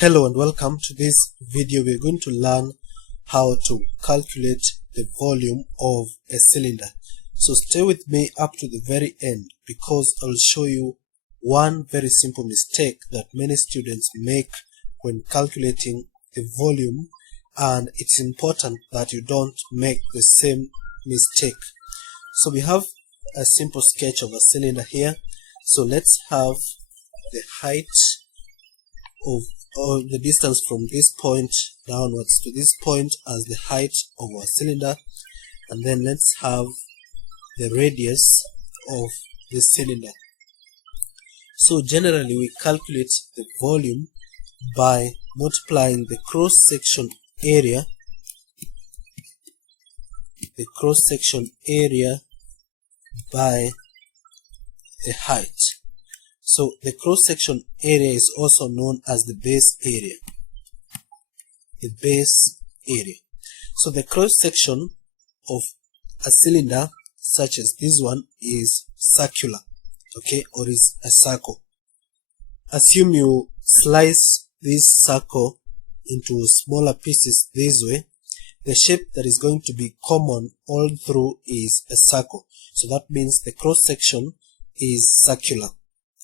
Hello and welcome to this video. We're going to learn how to calculate the volume of a cylinder. So stay with me up to the very end because I'll show you one very simple mistake that many students make when calculating the volume, and it's important that you don't make the same mistake. So we have a simple sketch of a cylinder here. So let's have the height of or the distance from this point downwards to this point as the height of our cylinder, and then let's have the radius of the cylinder. So generally we calculate the volume by multiplying the cross-section area by the height. So the cross-section area is also known as the base area. So the cross-section of a cylinder such as this one is circular, okay, or is a circle. Assume you slice this circle into smaller pieces this way. The shape that is going to be common all through is a circle. So that means the cross-section is circular.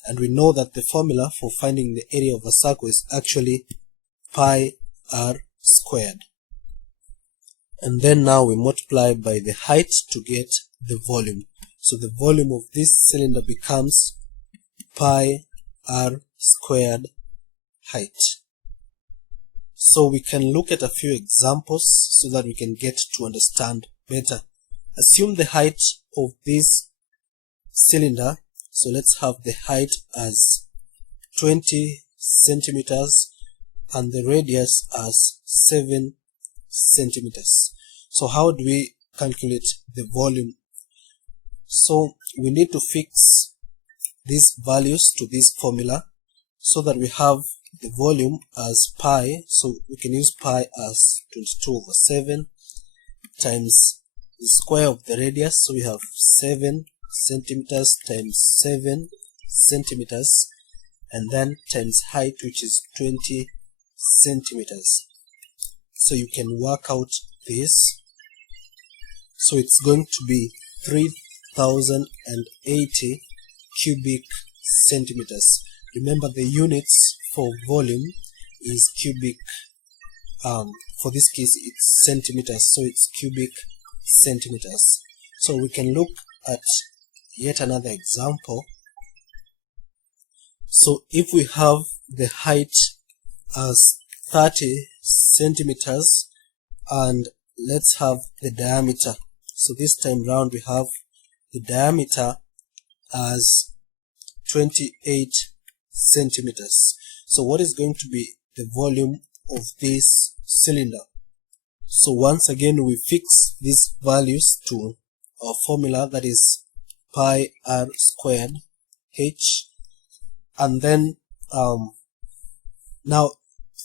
And we know that the formula for finding the area of a circle is actually pi r squared. And then now we multiply by the height to get the volume. So the volume of this cylinder becomes pi r squared height. So we can look at a few examples so that we can get to understand better. Assume the height of this cylinder. So let's have the height as 20 centimeters and the radius as 7 centimeters. So how do we calculate the volume? So we need to fix these values to this formula so that we have the volume as pi. So we can use pi as 22/7 times the square of the radius. So we have 7 centimeters times 7 centimeters, and then times height, which is 20 centimeters. So you can work out this. So it's going to be 3080 cubic centimeters. Remember, the units for volume is cubic. For this case it's centimeters, so it's cubic centimeters. So we can look at yet another example. So if we have the height as 30 centimeters and let's have the diameter. So this time round we have the diameter as 28 centimeters. So what is going to be the volume of this cylinder? So once again we fix these values to our formula, that is pi r squared h, and then now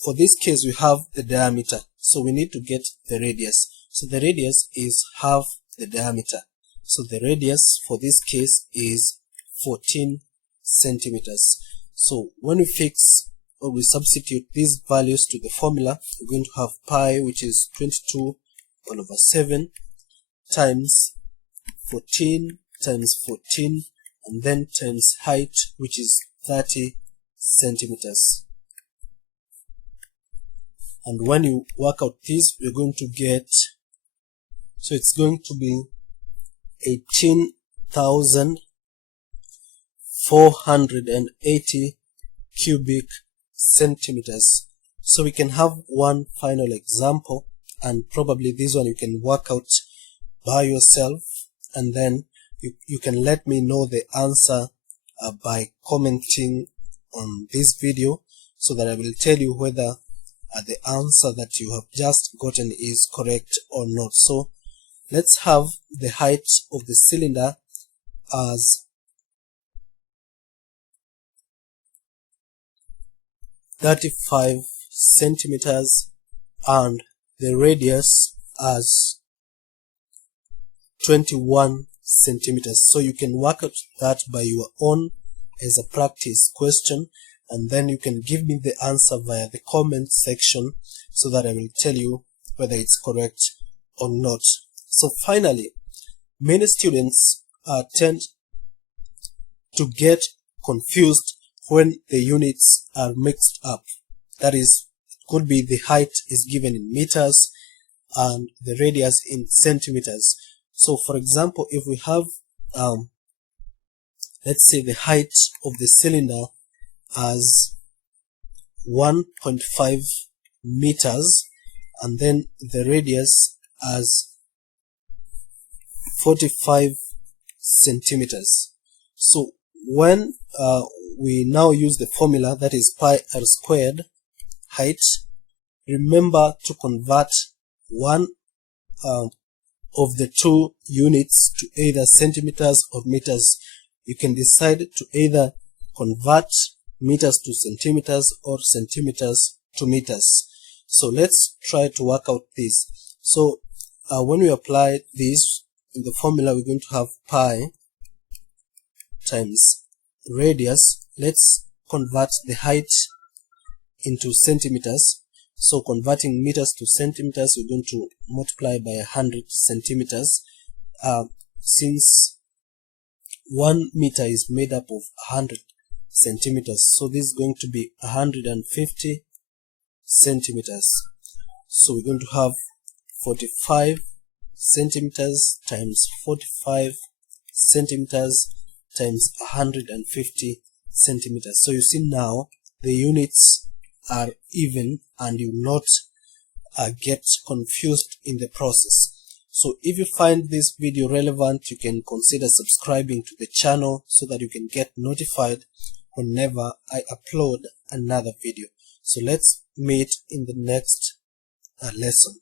for this case we have the diameter, so we need to get the radius. So the radius is half the diameter, so the radius for this case is 14 centimeters. So when we fix or we substitute these values to the formula, we're going to have pi, which is 22/7 times 14 times 14, and then times height, which is 30 centimeters. And when you work out this, we're going to get, so it's going to be 18,480 cubic centimeters. So we can have one final example, and probably this one you can work out by yourself, and then you can let me know the answer by commenting on this video, so that I will tell you whether the answer that you have just gotten is correct or not. So let's have the height of the cylinder as 35 centimeters and the radius as 21 centimeters. So you can work out that by your own as a practice question, and then you can give me the answer via the comment section so that I will tell you whether it's correct or not. So finally, many students tend to get confused when the units are mixed up. That is, it could be the height is given in meters and the radius in centimeters. So for example, if we have let's say the height of the cylinder as 1.5 meters and then the radius as 45 centimeters. So when we now use the formula, that is pi r squared height, remember to convert one of the two units to either centimeters or meters. You can decide to either convert meters to centimeters or centimeters to meters. So let's try to work out this. So when we apply this in the formula, we're going to have pi times radius. Let's convert the height into centimeters. So converting meters to centimeters, we're going to multiply by 100 centimeters. Since 1 meter is made up of 100 centimeters, so this is going to be 150 centimeters. So we're going to have 45 centimeters times 45 centimeters times 150 centimeters. So you see now the units are even and you will not get confused in the process. So if you find this video relevant, you can consider subscribing to the channel so that you can get notified whenever I upload another video. So let's meet in the next lesson.